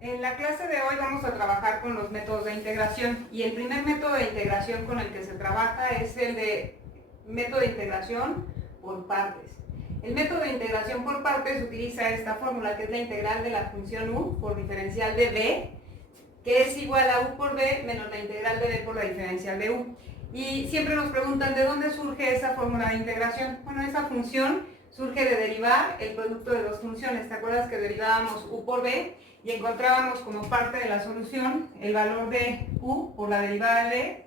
En la clase de hoy vamos a trabajar con los métodos de integración y el primer método de integración con el que se trabaja es el de método de integración por partes. El método de integración por partes utiliza esta fórmula que es la integral de la función u por diferencial de b, que es igual a u por b menos la integral de b por la diferencial de u. Y siempre nos preguntan de dónde surge esa fórmula de integración. Bueno, esa función surge de derivar el producto de dos funciones. ¿Te acuerdas que derivábamos u por b y encontrábamos como parte de la solución el valor de u por la derivada de b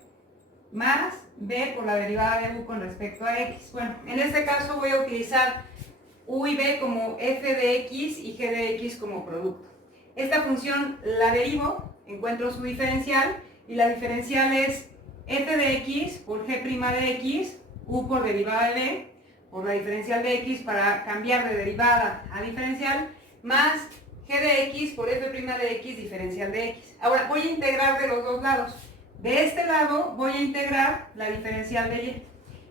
más b por la derivada de u con respecto a x? Bueno, en este caso voy a utilizar u y b como f de x y g de x como producto. Esta función la derivo, encuentro su diferencial y la diferencial es f de x por g' de x, u por derivada de b, por la diferencial de x para cambiar de derivada a diferencial, más g de x por f' de x diferencial de x. Ahora voy a integrar de los dos lados. De este lado voy a integrar la diferencial de y,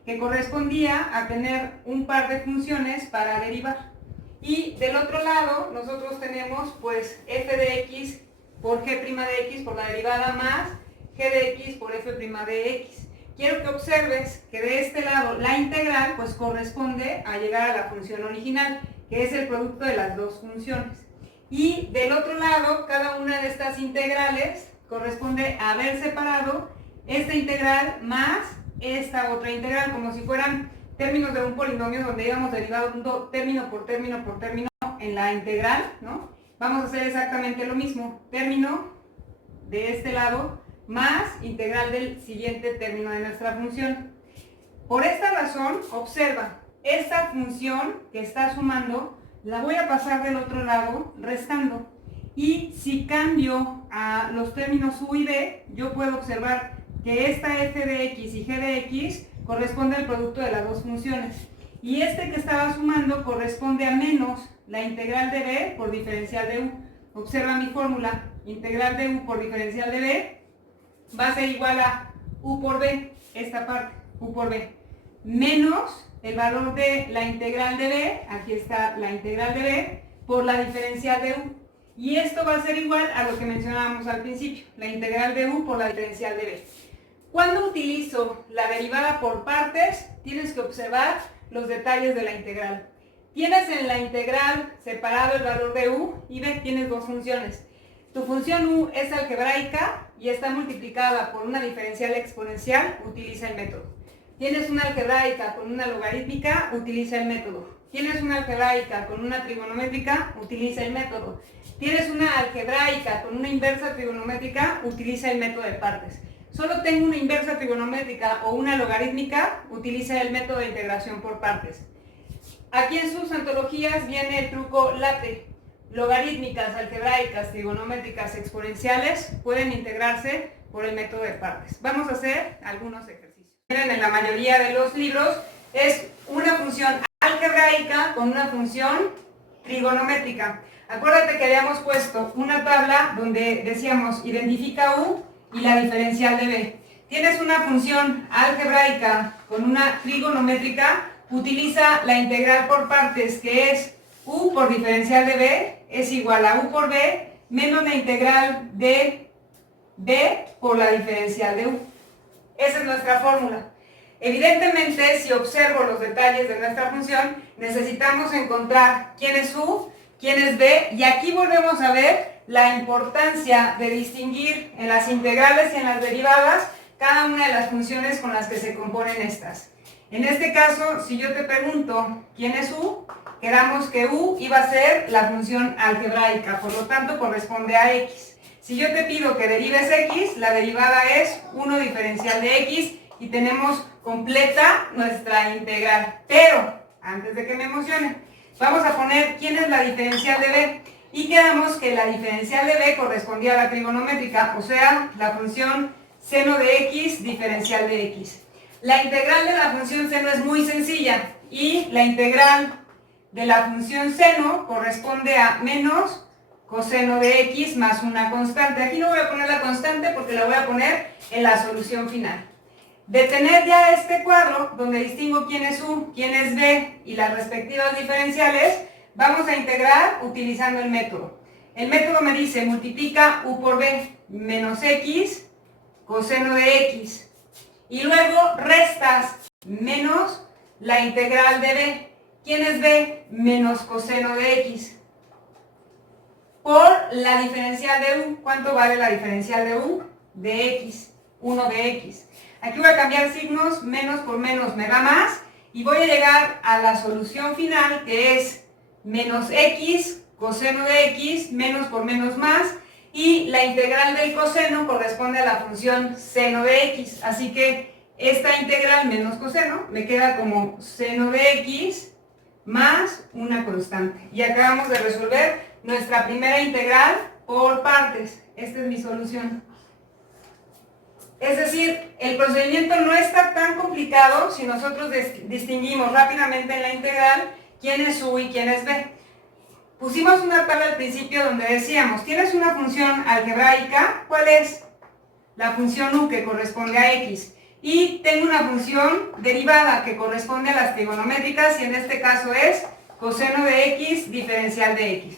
que correspondía a tener un par de funciones para derivar. Y del otro lado nosotros tenemos pues f de x por g' de x por la derivada más g de x por f' de x. Quiero que observes que de este lado la integral pues corresponde a llegar a la función original, que es el producto de las dos funciones. Y del otro lado, cada una de estas integrales corresponde a haber separado esta integral más esta otra integral, como si fueran términos de un polinomio donde íbamos derivando término por término por término en la integral, ¿no? Vamos a hacer exactamente lo mismo, término de este lado más integral del siguiente término de nuestra función. Por esta razón, observa, esta función que está sumando la voy a pasar del otro lado restando. Y si cambio a los términos u y b, yo puedo observar que esta f de x y g de x corresponde al producto de las dos funciones. Y este que estaba sumando corresponde a menos la integral de b por diferencial de u. Observa mi fórmula, integral de u por diferencial de b va a ser igual a u por b, esta parte, u por b, menos el valor de la integral de b, aquí está la integral de b, por la diferencial de u. Y esto va a ser igual a lo que mencionábamos al principio, la integral de u por la diferencial de b. Cuando utilizo la derivada por partes, tienes que observar los detalles de la integral. Tienes en la integral separado el valor de u y b, tienes dos funciones. Tu función u es algebraica y está multiplicada por una diferencial exponencial, utiliza el método. Tienes una algebraica con una logarítmica, utiliza el método. Tienes una algebraica con una trigonométrica, utiliza el método. Tienes una algebraica con una inversa trigonométrica, utiliza el método de partes. Solo tengo una inversa trigonométrica o una logarítmica, utiliza el método de integración por partes. Aquí en sus antologías viene el truco late. Logarítmicas, algebraicas, trigonométricas, exponenciales pueden integrarse por el método de partes. Vamos a hacer algunos ejercicios. En la mayoría de los libros es una función algebraica con una función trigonométrica. Acuérdate que habíamos puesto una tabla donde decíamos identifica u y la diferencial de b. Tienes una función algebraica con una trigonométrica, utiliza la integral por partes que es u por diferencial de b es igual a u por b menos la integral de b por la diferencial de u. Esa es nuestra fórmula. Evidentemente, si observo los detalles de nuestra función, necesitamos encontrar quién es u, quién es b, y aquí volvemos a ver la importancia de distinguir en las integrales y en las derivadas cada una de las funciones con las que se componen estas. En este caso, si yo te pregunto quién es u, quedamos que u iba a ser la función algebraica, por lo tanto corresponde a x. Si yo te pido que derives x, la derivada es 1 diferencial de x y tenemos completa nuestra integral. Pero, antes de que me emocione, vamos a poner quién es la diferencial de b. Y quedamos que la diferencial de b correspondía a la trigonométrica, o sea, la función seno de x diferencial de x. La integral de la función seno es muy sencilla y la integral de la función seno corresponde a menos coseno de x más una constante. Aquí no voy a poner la constante porque la voy a poner en la solución final. De tener ya este cuadro donde distingo quién es u, quién es b y las respectivas diferenciales, vamos a integrar utilizando el método. El método me dice multiplica u por b menos x coseno de x. Y luego restas menos la integral de b. ¿Quién es b? Menos coseno de x. Por la diferencial de u. ¿Cuánto vale la diferencial de u? De x. 1 de x. Aquí voy a cambiar signos, menos por menos me da más. Y voy a llegar a la solución final, que es menos x coseno de x, menos por menos más. Y la integral del coseno corresponde a la función seno de x. Así que esta integral menos coseno me queda como seno de x más una constante. Y acabamos de resolver nuestra primera integral por partes. Esta es mi solución. Es decir, el procedimiento no está tan complicado si nosotros distinguimos rápidamente en la integral quién es u y quién es b. Pusimos una tabla al principio donde decíamos, tienes una función algebraica, ¿cuál es? La función u, que corresponde a x. Y tengo una función derivada que corresponde a las trigonométricas, y en este caso es coseno de x diferencial de x.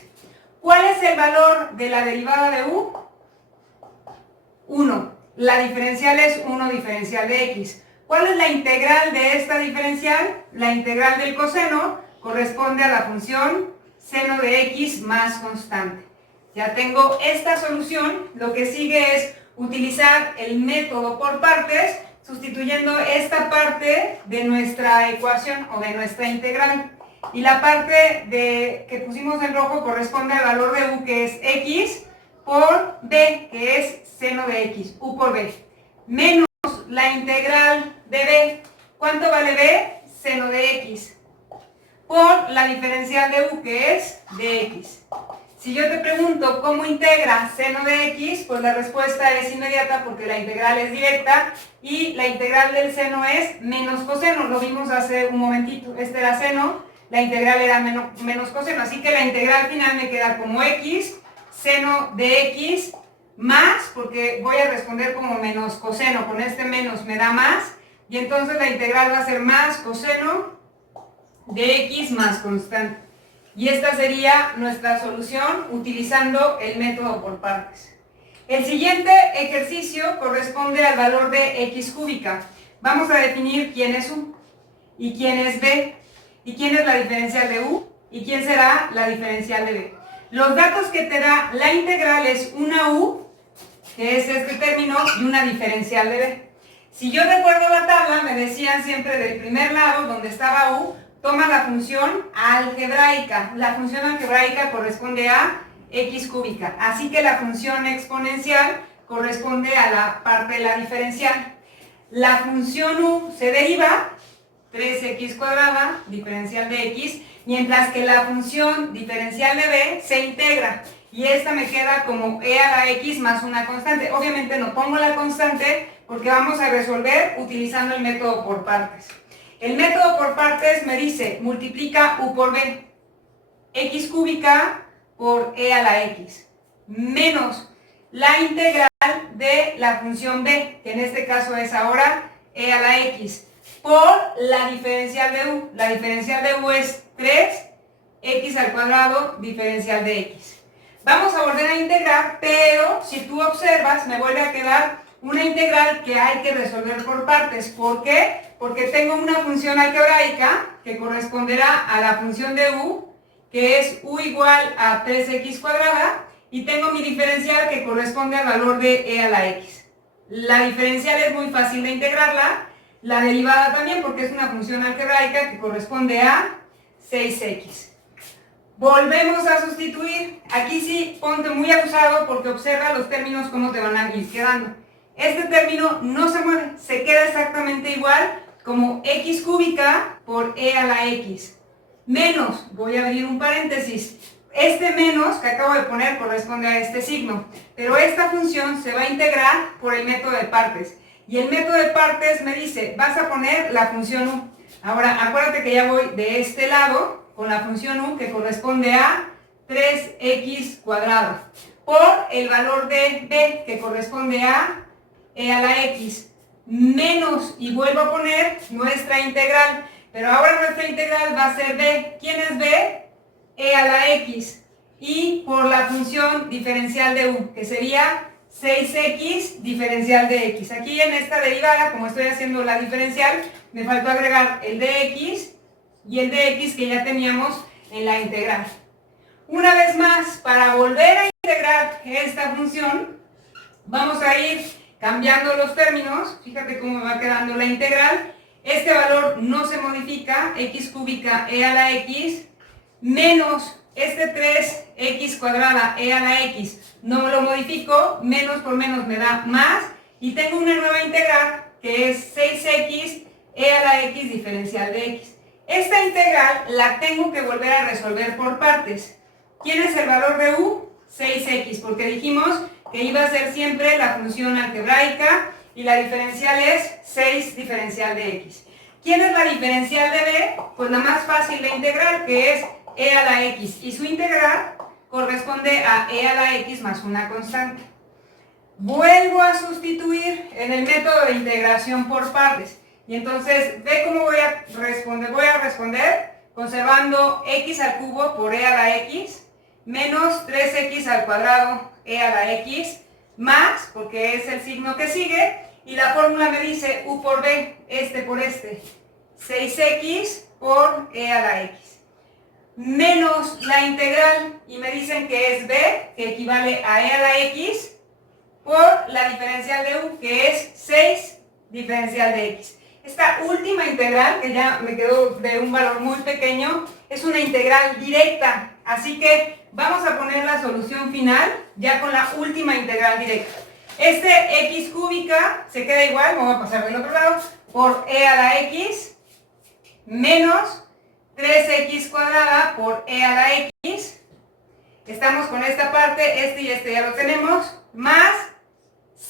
¿Cuál es el valor de la derivada de u? 1. La diferencial es 1 diferencial de x. ¿Cuál es la integral de esta diferencial? La integral del coseno corresponde a la función seno de x más constante. Ya tengo esta solución. Lo que sigue es utilizar el método por partes, sustituyendo esta parte de nuestra ecuación o de nuestra integral. Y la parte que pusimos en rojo corresponde al valor de u, que es x, por b, que es seno de x, u por b, menos la integral de b. ¿Cuánto vale b? Seno de x, por la diferencial de u, que es de x. Si yo te pregunto cómo integra seno de x, pues la respuesta es inmediata porque la integral es directa y la integral del seno es menos coseno. Lo vimos hace un momentito. Este era seno, la integral era menos coseno. Así que la integral final me queda como x, seno de x, más, porque voy a responder como menos coseno. Con este menos me da más. Y entonces la integral va a ser más coseno de x más constante. Y esta sería nuestra solución utilizando el método por partes. El siguiente ejercicio corresponde al valor de x cúbica. Vamos a definir quién es u y quién es b, y quién es la diferencial de u y quién será la diferencial de b. Los datos que te da la integral es una u, que es este término, y una diferencial de b. Si yo recuerdo la tabla, me decían siempre del primer lado donde estaba u, toma la función algebraica. La función algebraica corresponde a x cúbica. Así que la función exponencial corresponde a la parte de la diferencial. La función u se deriva, 3x cuadrada, diferencial de x, mientras que la función diferencial de b se integra. Y esta me queda como e a la x más una constante. Obviamente no pongo la constante porque vamos a resolver utilizando el método por partes. El método por partes me dice, multiplica u por b, x cúbica por e a la x, menos la integral de la función b, que en este caso es ahora e a la x, por la diferencial de u. La diferencial de u es 3x al cuadrado diferencial de x. Vamos a volver a integrar, pero si tú observas, me vuelve a quedar una integral que hay que resolver por partes. ¿Por qué? Porque tengo una función algebraica que corresponderá a la función de u, que es u igual a 3x cuadrada, y tengo mi diferencial que corresponde al valor de e a la x. La diferencial es muy fácil de integrarla, la derivada también, porque es una función algebraica que corresponde a 6x. Volvemos a sustituir. Aquí sí, ponte muy abusado porque observa los términos cómo te van a ir quedando. Este término no se mueve, se queda exactamente igual como x cúbica por e a la x. Menos, voy a abrir un paréntesis, este menos que acabo de poner corresponde a este signo, pero esta función se va a integrar por el método de partes. Y el método de partes me dice, vas a poner la función u. Ahora, acuérdate que ya voy de este lado con la función u, que corresponde a 3x cuadrado, por el valor de b, que corresponde a e a la x, menos, y vuelvo a poner nuestra integral, pero ahora nuestra integral va a ser b. ¿Quién es b? E a la x. y por la función diferencial de u, que sería 6x diferencial de x. Aquí en esta derivada, como estoy haciendo la diferencial, me faltó agregar el dx y el dx que ya teníamos en la integral. Una vez más, para volver a integrar esta función, vamos a ir cambiando los términos. Fíjate cómo me va quedando la integral. Este valor no se modifica, x cúbica e a la x, menos este 3x cuadrada e a la x, no lo modifico, menos por menos me da más, y tengo una nueva integral que es 6x e a la x diferencial de x. Esta integral la tengo que volver a resolver por partes. ¿Quién es el valor de u? 6x, porque dijimos que iba a ser siempre la función algebraica y la diferencial es 6 diferencial de x. ¿Quién es la diferencial de b? Pues la más fácil de integrar, que es e a la x, y su integral corresponde a e a la x más una constante. Vuelvo a sustituir en el método de integración por partes, y entonces ve cómo voy a responder conservando x al cubo por e a la x, menos 3x al cuadrado e a la x, más, porque es el signo que sigue, y la fórmula me dice u por b, este por este, 6x por e a la x, menos la integral, y me dicen que es b, que equivale a e a la x, por la diferencial de u, que es 6 diferencial de x. Esta última integral, que ya me quedó de un valor muy pequeño, es una integral directa, así que vamos a poner la solución final ya con la última integral directa. Este x cúbica se queda igual, me voy a pasar del otro lado, por e a la x, menos 3x cuadrada por e a la x, estamos con esta parte, este y este ya lo tenemos, más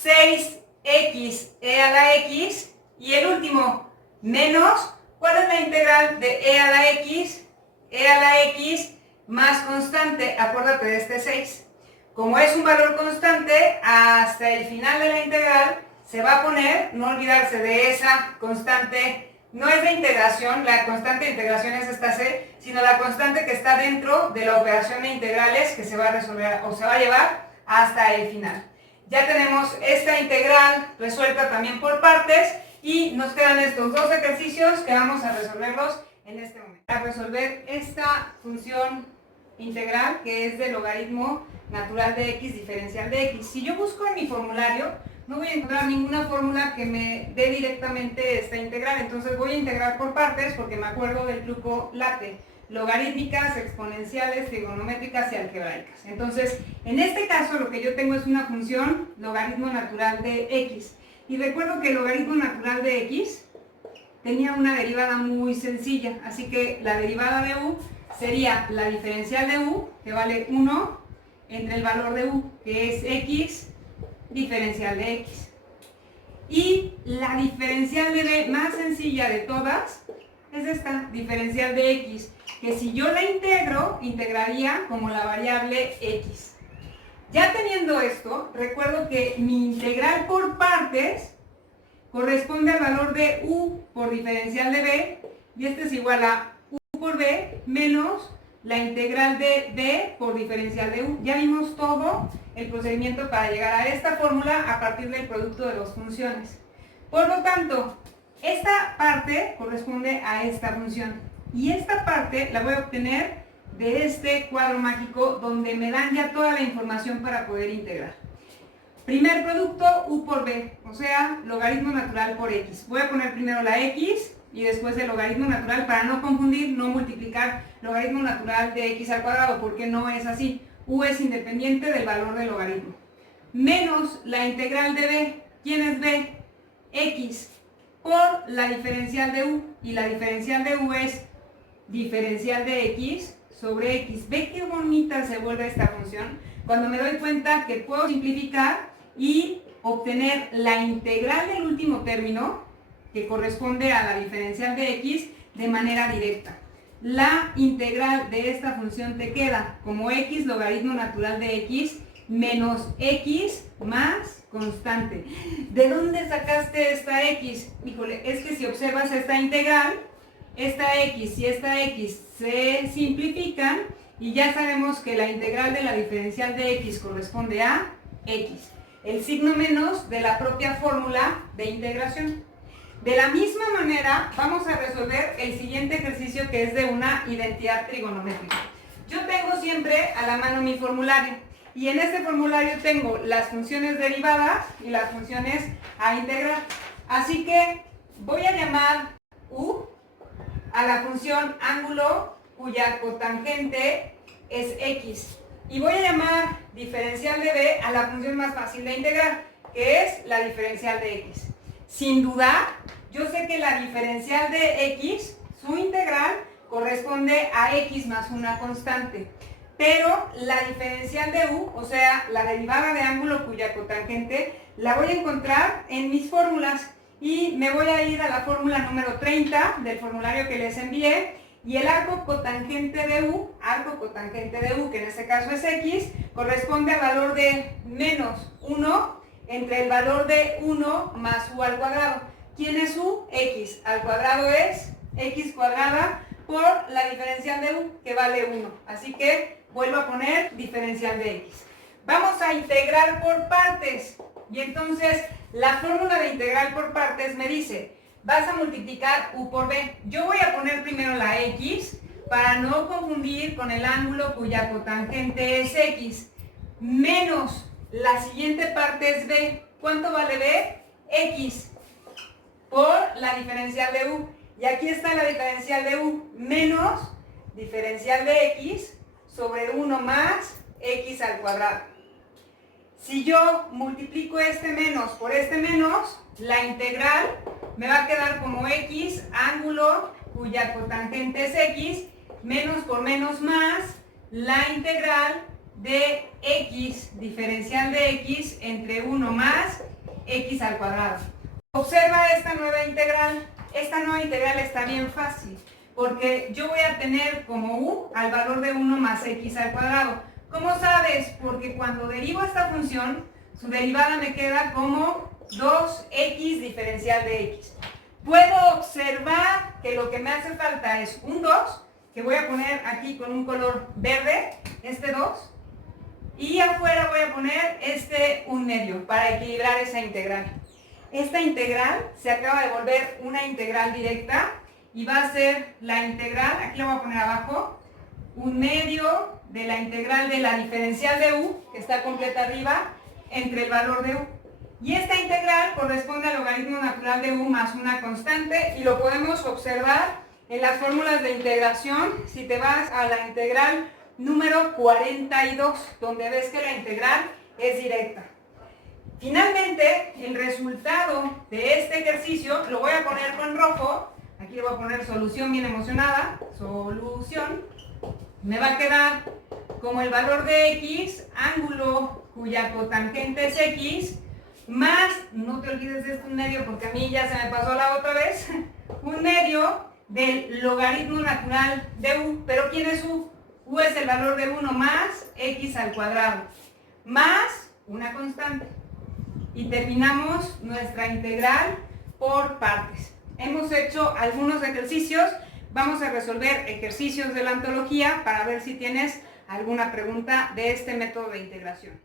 6x e a la x, y el último, menos, ¿cuál es la integral de e a la x? E a la x más constante, acuérdate de este 6. Como es un valor constante, hasta el final de la integral se va a poner, no olvidarse de esa constante. No es de integración, la constante de integración es esta c, sino la constante que está dentro de la operación de integrales que se va a resolver o se va a llevar hasta el final. Ya tenemos esta integral resuelta también por partes y nos quedan estos dos ejercicios que vamos a resolverlos en este momento. A resolver esta función integral que es del logaritmo natural de x diferencial de x. Si yo busco en mi formulario, no voy a encontrar ninguna fórmula que me dé directamente esta integral, entonces voy a integrar por partes porque me acuerdo del truco late, logarítmicas, exponenciales, trigonométricas y algebraicas. Entonces, en este caso lo que yo tengo es una función logaritmo natural de x, y recuerdo que el logaritmo natural de x tenía una derivada muy sencilla, así que la derivada de u sería la diferencial de u, que vale 1, entre el valor de u, que es x diferencial de x. Y la diferencial de b más sencilla de todas es esta, diferencial de x, que si yo la integro, integraría como la variable x. Ya teniendo esto, recuerdo que mi integral por partes corresponde al valor de u por diferencial de b, y este es igual a u por b menos la integral de b por diferencial de u. Ya vimos todo el procedimiento para llegar a esta fórmula a partir del producto de dos funciones. Por lo tanto, esta parte corresponde a esta función, y esta parte la voy a obtener de este cuadro mágico donde me dan ya toda la información para poder integrar. Primer producto, u por b, o sea, logaritmo natural por x. Voy a poner primero la x y después el logaritmo natural para no confundir, no multiplicar logaritmo natural de x al cuadrado, porque no es así. U es independiente del valor del logaritmo. Menos la integral de b. ¿Quién es b? X por la diferencial de u, y la diferencial de u es diferencial de x sobre x. ¿Ve qué bonita se vuelve esta función? Cuando me doy cuenta que puedo simplificar y obtener la integral del último término, que corresponde a la diferencial de x, de manera directa. La integral de esta función te queda como x logaritmo natural de x menos x más constante. ¿De dónde sacaste esta x? Híjole, es que si observas esta integral, esta x y esta x se simplifican y ya sabemos que la integral de la diferencial de x corresponde a x, el signo menos de la propia fórmula de integración. De la misma manera vamos a resolver el siguiente ejercicio, que es de una identidad trigonométrica. Yo tengo siempre a la mano mi formulario y en este formulario tengo las funciones derivadas y las funciones a integrar. Así que voy a llamar u a la función ángulo cuya cotangente es x. Y voy a llamar diferencial de b a la función más fácil de integrar, que es la diferencial de x. Sin duda, yo sé que la diferencial de x, su integral, corresponde a x más una constante. Pero la diferencial de u, o sea, la derivada de ángulo cuya cotangente, la voy a encontrar en mis fórmulas. Y me voy a ir a la fórmula número 30 del formulario que les envié. Y el arco cotangente de u, que en este caso es x, corresponde al valor de menos 1 entre el valor de 1 más u al cuadrado. ¿Quién es u? X. Al cuadrado es x cuadrada por la diferencial de u, que vale 1. Así que vuelvo a poner diferencial de x. Vamos a integrar por partes. Y entonces la fórmula de integral por partes me dice, vas a multiplicar u por b. Yo voy a poner primero la x para no confundir con el ángulo cuya cotangente es x, menos la siguiente parte es b. ¿Cuánto vale b? X por la diferencial de u. Y aquí está la diferencial de u, menos diferencial de x sobre 1 más x al cuadrado. Si yo multiplico este menos por este menos, la integral me va a quedar como x, ángulo cuya cotangente es x, menos por menos más, la integral de x, diferencial de x, entre 1 más x al cuadrado. Observa esta nueva integral. Esta nueva integral está bien fácil, porque yo voy a tener como u al valor de 1 más x al cuadrado. ¿Cómo sabes? Porque cuando derivo esta función, su derivada me queda como 2x diferencial de x. Puedo observar que lo que me hace falta es un 2, que voy a poner aquí con un color verde, este 2, y afuera voy a poner este 1/2 para equilibrar esa integral. Esta integral se acaba de volver una integral directa y va a ser la integral, aquí lo voy a poner abajo, 1/2 de la integral de la diferencial de u, que está completa arriba, entre el valor de u. Y esta integral corresponde al logaritmo natural de u más una constante y lo podemos observar en las fórmulas de integración. Si te vas a la integral número 42, donde ves que la integral es directa. Finalmente, el resultado de este ejercicio lo voy a poner con rojo. Aquí le voy a poner solución bien emocionada. Solución. Me va a quedar como el valor de x, ángulo cuya cotangente es x, más, no te olvides de este 1/2 porque a mí ya se me pasó la otra vez, 1/2 del logaritmo natural de u. ¿Pero quién es u? U es el valor de 1 más x al cuadrado, más una constante. Y terminamos nuestra integral por partes. Hemos hecho algunos ejercicios. Vamos a resolver ejercicios de la antología para ver si tienes alguna pregunta de este método de integración.